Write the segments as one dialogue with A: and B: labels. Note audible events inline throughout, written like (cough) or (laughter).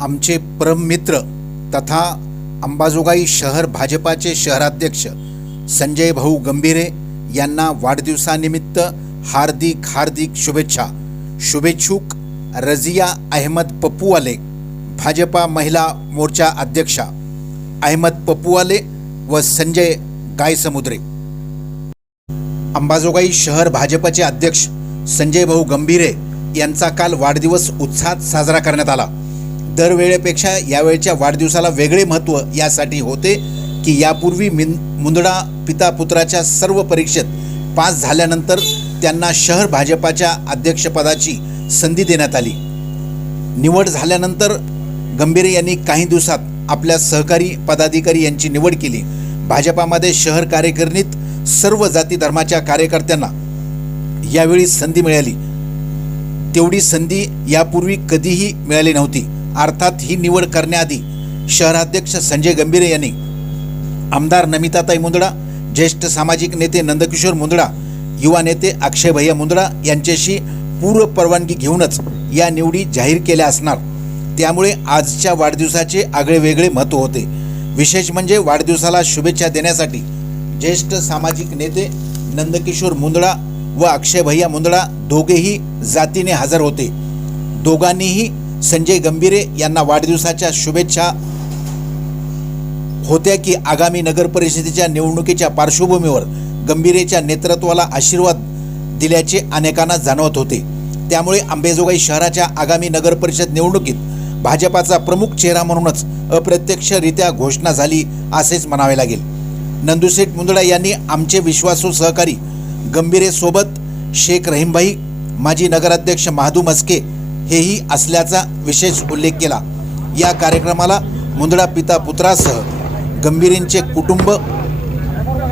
A: आमचे परम मित्र तथा अंबाजोगाई शहर भाजपाचे शहराध्यक्ष संजय भाऊ गंभीरे यांना वाढदिवसानिमित्त हार्दिक हार्दिक शुभेच्छा. शुभेच्छुक रजिया अहमद पप्पूवाले भाजपा महिला मोर्चा अध्यक्षा अहमद पप्पूवाले व संजय गायसमुद्रे. अंबाजोगाई शहर भाजपचे अध्यक्ष संजय भाऊ गंभीरे यांचा काल वाढदिवस उत्साहात साजरा करण्यात आला. दरवेळेपेक्षा यावेळच्या वाढदिवसाला वेगळे महत्त्व यासाठी होते की यापूर्वी मिन मुंदडा पिता पुत्राच्या सर्व परीक्षेत पास झाल्यानंतर त्यांना शहर भाजपाच्या अध्यक्षपदाची संधी देण्यात आली. निवड झाल्यानंतर गंभीरे यांनी काही दिवसात आपल्या सहकारी पदाधिकारी यांची निवड केली. भाजपामध्ये शहर कार्यकारिणीत सर्व जाती धर्माच्या कार्यकर्त्यांना यावेळी संधी मिळाली. तेवढी संधी यापूर्वी कधीही मिळाली नव्हती. अर्थात ही निवड करण्याआधी शहराध्यक्ष संजय गंभीरे यांनी आमदार नमिताताई मुंदडा ज्येष्ठ सामाजिक नेते नंदकिशोर मुंदडा युवा नेते अक्षय भैया मुंदडा यांच्याशी पूर्व परवानगी घेऊनच या निवडी जाहीर केल्या असणार. त्यामुळे आजच्या वाढदिवसाचे आगळेवेगळे महत्त्व होते. विशेष म्हणजे वाढदिवसाला शुभेच्छा देण्यासाठी ज्येष्ठ सामाजिक नेते नंदकिशोर मुंदडा व अक्षय भैया मुंदडा दोघेही जातीने हजर होते. दोघांनीही संजय गंभीरे यांना वाढदिवसाच्या शुभेच्छा होत्या की आगामी नगर परिषदेच्या निवडणुकीच्या पार्श्वभूमीवर गंभीरेच्या नेतृत्वाला आशीर्वाद दिल्याचे अनेकांना जाणवत होते. त्यामुळे अंबेजोगाई शहराच्या आगामी नगर परिषद निवडणुकीत भाजपाचा प्रमुख चेहरा म्हणूनच अप्रत्यक्षरित्या घोषणा झाली असेच म्हणावे लागेल. नंदुशेठ मुंदडा यांनी आमचे विश्वासू सहकारी गंभीरेसोबत शेख रहीमभाई माजी नगराध्यक्ष महादू मस्के हेही असल्याचा विशेष उल्लेख केला. या कार्यक्रमाला मुंदडा पिता पुत्रासह गंभीरेंचे कुटुंब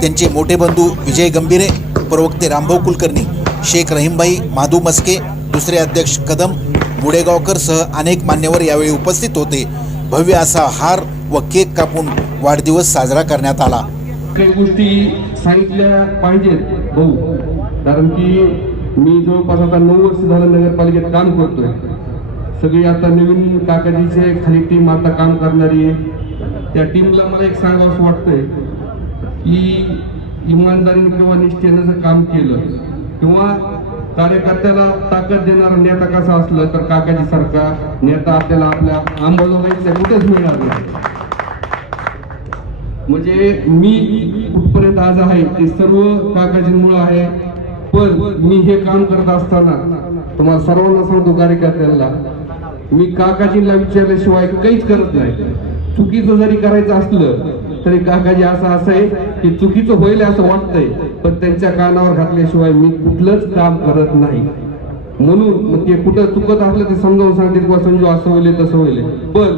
A: त्यांचे मोठे बंधू विजय गंभीरे प्रवक्ते रामभाऊ कुलकर्णी शेख रहीमभाई माधू मस्के दुसरे अध्यक्ष कदम मुडेगावकर सह अनेक मान्यवर यावेळी उपस्थित होते. भव्य असा हार व केक कापून वाढदिवस साजरा करण्यात आला.
B: काही गोष्टी सांगितल्या पाहिजेत भाऊ. कारण की मी जवळपास आता नऊ वर्ष झालं नगरपालिकेत काम करतोय. सगळी आता नवीन काकाजीचे खाली टीम आता काम करणारी आहे. त्या टीमला मला एक सांगावं असं वाटतंय की इमानदारीने किंवा निष्ठेनं जर काम केलं किंवा कार्यकर्त्याला ताकद देणारा नेता कसा असलं तर काकाजी सारखा नेता आपल्याला आपल्या अंबाजोगाईच्या कुठेच मिळणार नाही. म्हणजे मी कुठपर्यंत आज आहे ते सर्व काकाजींमुळे आहे. पण मी हे काम करत असताना तुम्हाला सर्वांना सांगतो कार्यकर्त्यांना मी काकाजींना विचारल्याशिवाय काहीच करत नाही. चुकीचं जरी करायचं असलं तरी काकाजी असं असं आहे की चुकीचं होईल असं वाटतंय पण त्यांच्या कानावर घातल्याशिवाय मी कुठलंच काम करत नाही. म्हणून मग ते कुठं चुकत असलं ते समजावून सांगते किंवा समजू असं होईल तसं होईल. पण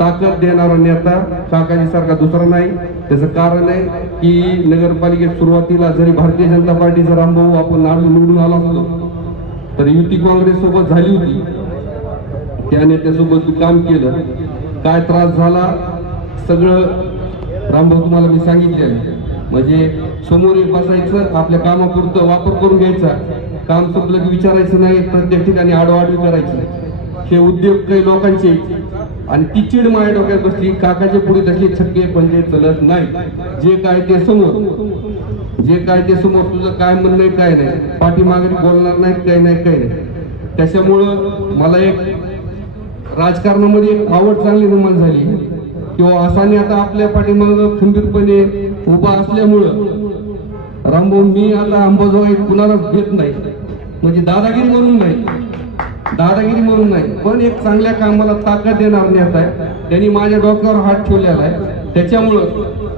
B: ताकद देणारा नेता काकाजी सारखा दुसरा नाही. त्याचं कारण आहे की नगरपालिकेत सुरुवातीला जरी भारतीय जनता पार्टीचा रामभाऊ आपण नाडू निवडून आला असतो तर युती काँग्रेस सोबत झाली होती. त्या नेत्यासोबत तू काम केलं. काय त्रास झाला? सगळं रामभाऊ तुम्हाला मी सांगितले म्हणजे समोर बसायचं आपल्या कामापुरतं वापर करून घ्यायचा. काम संपलं की विचारायचं नाही प्रत्येक ठिकाणी आडवाडवी करायची हे उद्योग काही लोकांचे आणि ती चिड माझ्या डोक्यात बसली काकाचे पुढे तसले छक्के पंजे चलत नाही. जे काय ते समोर. जे काय ते समोर तुझं काय म्हणणं आहे काय नाही. पाठीमागे बोलणार नाही काही नाही काही नाही. त्याच्यामुळं मला एक राजकारणामध्ये एक आवड चांगली निर्माण झाली. किंवा असाने आता आपल्या पाठीमागं खंबीरपणे उभा असल्यामुळं रामभाऊ मी आता अंबाजोगाई कुणालाच घेत नाही. म्हणजे दादागिरी म्हणून नाही. दादागिरी म्हणून नाही. पण एक चांगल्या कामाला ताकद देणार नेता आहे. त्यांनी माझ्या डोक्यावर हात ठेवलेला आहे. त्याच्यामुळं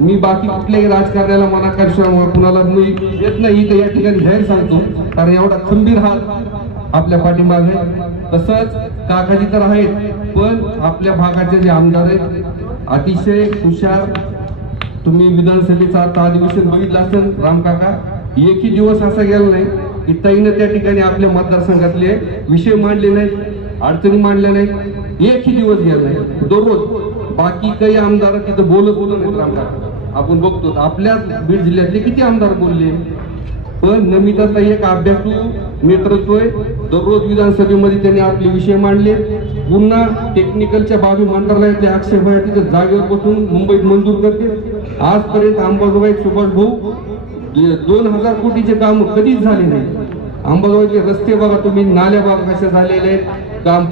B: मी बाकी कुठल्याही राजकारण्याला मना करशिवाय कुणाला मी येत नाही तर या ठिकाणी जाहीर सांगतो. कारण एवढा खंबीर हात आपल्या पाठीमागे. तसंच काकाजी तर आहेत पण आपल्या भागाचे जे आमदार आहेत अतिशय हुशार. तुम्ही विधानसभेचा आता अधिवेशन बघितलं असेल राम काका एकही दिवस असा गेला नाही की ताईनं त्या ठिकाणी आपल्या मतदारसंघातले विषय मांडले नाहीत अडचणी मांडल्या नाहीत एकही दिवस गेला नाही. दररोज बाकी काही आमदार तिथं बोलत बोलत नाहीत रामकाका आपण बघतो आपल्या बीड जिल्ह्यातले किती आमदार बोलले? पण नमिताचा एक अभ्यासू नेतृत्व आहे. दररोज विधानसभेमध्ये त्यांनी आपले विषय मांडले. पुन्हा टेक्निकलच्या बाबी मंत्रालयातले अक्षय भया तिथे जागेवर बसून मुंबईत मंजूर करते. आजपर्यंत अंबाजोबाई सुभाष भाऊ दोन हजार कोटीचे काम कधीच झाले नाही. अंबाजोबाईचे रस्ते बघा तुम्ही नाल्या बघा कशा झालेले आहेत. काम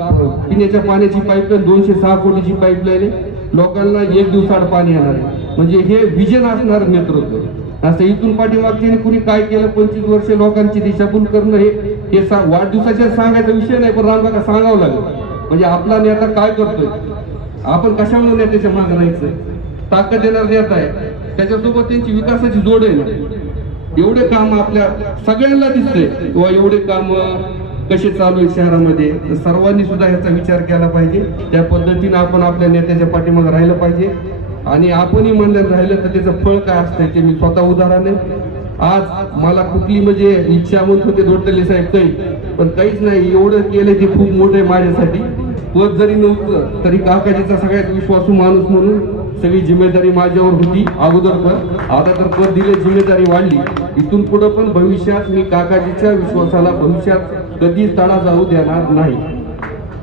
B: पिण्याच्या पाण्याची पाईपलाईन दोनशे सहा कोटीची पाईपलाईन आहे. लोकांना एक दिवसाआड पाणी येणार म्हणजे हे विजन असणार नेतृत्व. असं इथून पाठीमागचे कुणी काय केलं पंचवीस वर्ष लोकांची दिशाभूल करणं हे हे वाढदिवसाच्या सांगायचा विषय नाही पण रामकाका सांगावं लागेल. म्हणजे आपला नेता काय करतोय? आपण कशामुळे नेत्याच्या मागे राहायचं? ताकद देणार नेता आहे. त्याच्यासोबत त्यांची विकासाची जोड आहे ना. एवढे काम आपल्या सगळ्यांना दिसतंय. किंवा एवढे काम कसे चालू आहे शहरामध्ये? सर्वांनी सुद्धा ह्याचा विचार केला पाहिजे. त्या पद्धतीने आपण आपल्या नेत्याच्या पाठीमागे राहिलं पाहिजे. आणि आपणही मंडळ राहिलं तर त्याचं फळ काय असतं ते मी स्वतः उदाहरण आहे. आज मला कुठली म्हणजे इच्छा म्हणत होते दोडतले साहेब काही पण काहीच नाही. एवढं केलं ते खूप मोठं आहे माझ्यासाठी. पद जरी नव्हतं तरी काकाजीचा सगळ्यात विश्वासू माणूस म्हणून सगळी जिम्मेदारी माझ्यावर होती. अगोदर पण. आता तर पद दिले जिम्मेदारी वाढली. इथून पुढं पण भविष्यात मी काकाजीच्या विश्वासाला भविष्यात कधीच तडा जाऊ देणार नाही.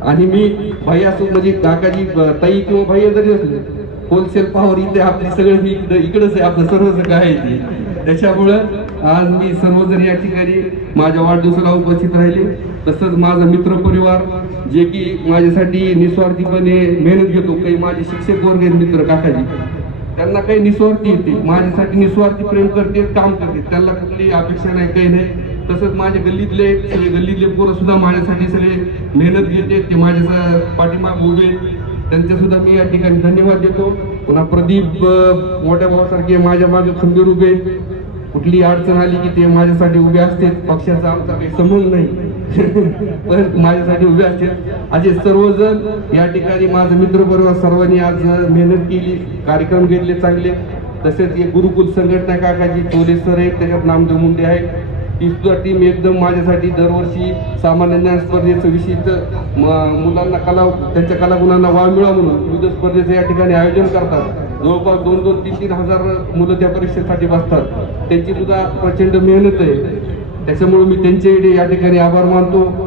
B: आणि मी भाई असो म्हणजे काकाजी ताई किंवा भाई जरी असले होलसेल पॉवर इथे आपली सगळं मी इकडं इकडंच आहे आपलं सर्वच काय आहे ते त्याच्यामुळं आज मी सर्वजण या ठिकाणी माझ्या वाढदिवसाला उपस्थित राहिले. तसंच माझा मित्र परिवार जे की माझ्यासाठी निस्वार्थीपणे मेहनत घेतो काही माझे शिक्षक वर्ग आहेत मित्र काकाजी. त्यांना काही निस्वार्थी येते माझ्यासाठी निस्वार्थी प्रेम करते काम करते. त्यांना कुठली अपेक्षा नाही काही नाही. तसंच माझ्या गल्लीतले सगळे गल्लीतले पोरं सुद्धा माझ्यासाठी सगळे मेहनत घेते ते माझ्या पाठीमाग उभे त्यांच्यासुद्धा त्यांचे सुद्धा मी या ठिकाणी धन्यवाद देतो. पुन्हा प्रदीप मोठ्या भावासारखे माझ्या मागे खंबीर उभे कुठली अडचण आली की ते माझ्यासाठी उभे असते पक्षाचा आमचा काही संबंध नाही. (laughs) परंतु माझ्यासाठी उभे असते असे सर्वजण या ठिकाणी माझं मित्र बरोबर सर्वांनी आज मेहनत केली कार्यक्रम घेतले चांगले. तसेच हे गुरुकुल संघटना काकाजी टोले सर आहेत त्याच्यात नामदेव मुंडे आहेत. ही सुद्धा टीम एकदम माझ्यासाठी दरवर्षी सामान्य ज्ञान स्पर्धेचं विशिष्ट म- मुलांना कला त्यांच्या कलागुणांना वाव मिळा म्हणून विविध स्पर्धेचं या ठिकाणी आयोजन करतात. जवळपास दोन दोन तीन तीन हजार मुलं त्या परीक्षेसाठी बसतात. त्यांची सुद्धा प्रचंड मेहनत आहे. त्याच्यामुळे मी त्यांचे या ठिकाणी आभार मानतो.